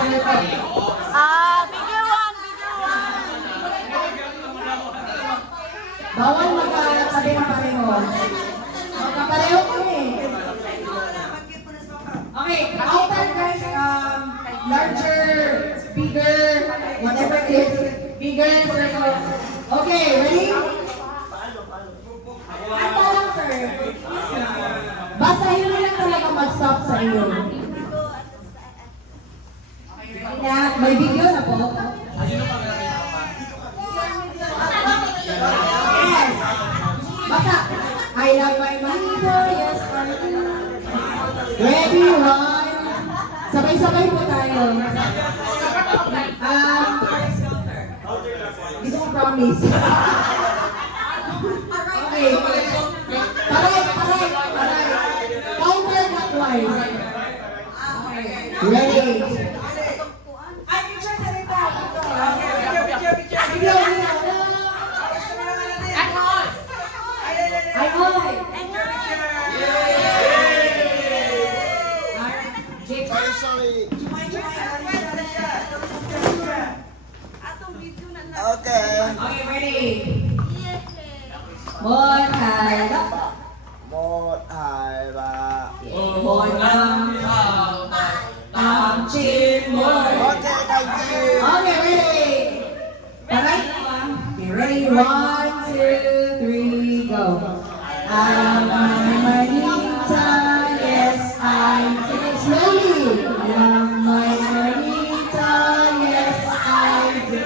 Bigger one, bigger one. Bawal magkatabi ng pareho. Magkapareho kami. Okay, outer guys, larger, bigger, whatever it is, bigger, circle. Okay, ready? Anta lang, sir. Basta yun lang talaga mag-stop sa iyo. May video na po. Yes. Basta, I love my manito, yes, I do. Ready, one. Sabay-sabay po tayo. Gusto ko promise. Okay. Paray. Counter clockwise. Okay. Ready. Okay. Okay, ready? Một, hai, ba. Một, hai, ba. Một năm tám chín mười. Okay, thank you. Okay, ready? Alright. Okay, ready? 1, 2, 3, go. I'm my Manita, yes, I take it slowly. I'm my Manita, yes, I do.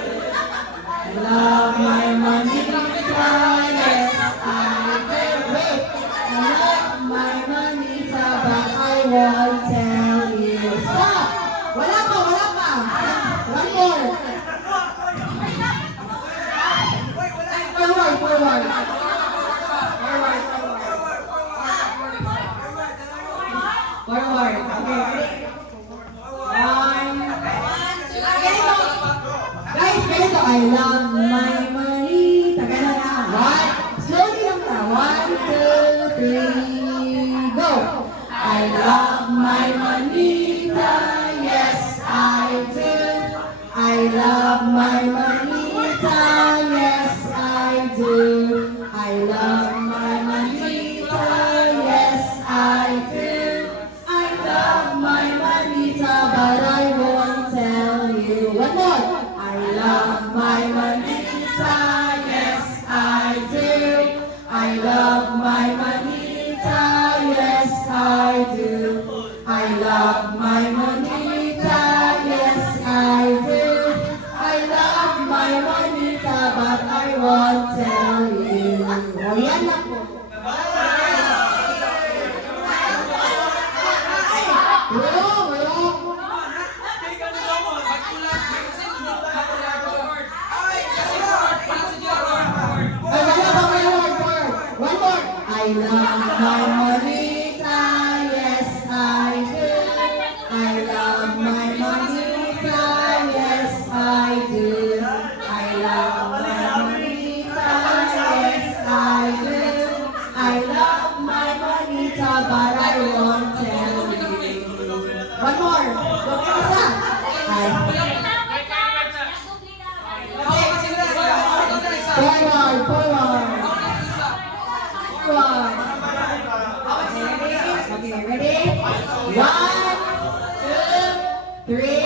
Love my Manita, yes, I do. Wait, I love my Manita, but I won't tell you. Stop! Wala pa. One more. Forward. Forward. Okay, ready? One. Ganito. Guys, ganito. I love my money. Taga na. One. Slowly lang na. 1, 2, 3, go. I love my manita. Yes, I do. I love my manita. Yes, I do. I love my manita. Yes, I do. I love my manita, but I won't tell you. One more. I love my manita. Yes, I do. I love my manita. Yes, I do. I love my manita. Yes, I do. I love my manita, but I won't tell you. O, yan lang po. One more. I love my manita, yes I do. I love my manita, yes I do. I love my manita, yes I do. I love my manita, but I won't tell you. One more. Isa. Forward. Okay, ready? 1, 2, 3.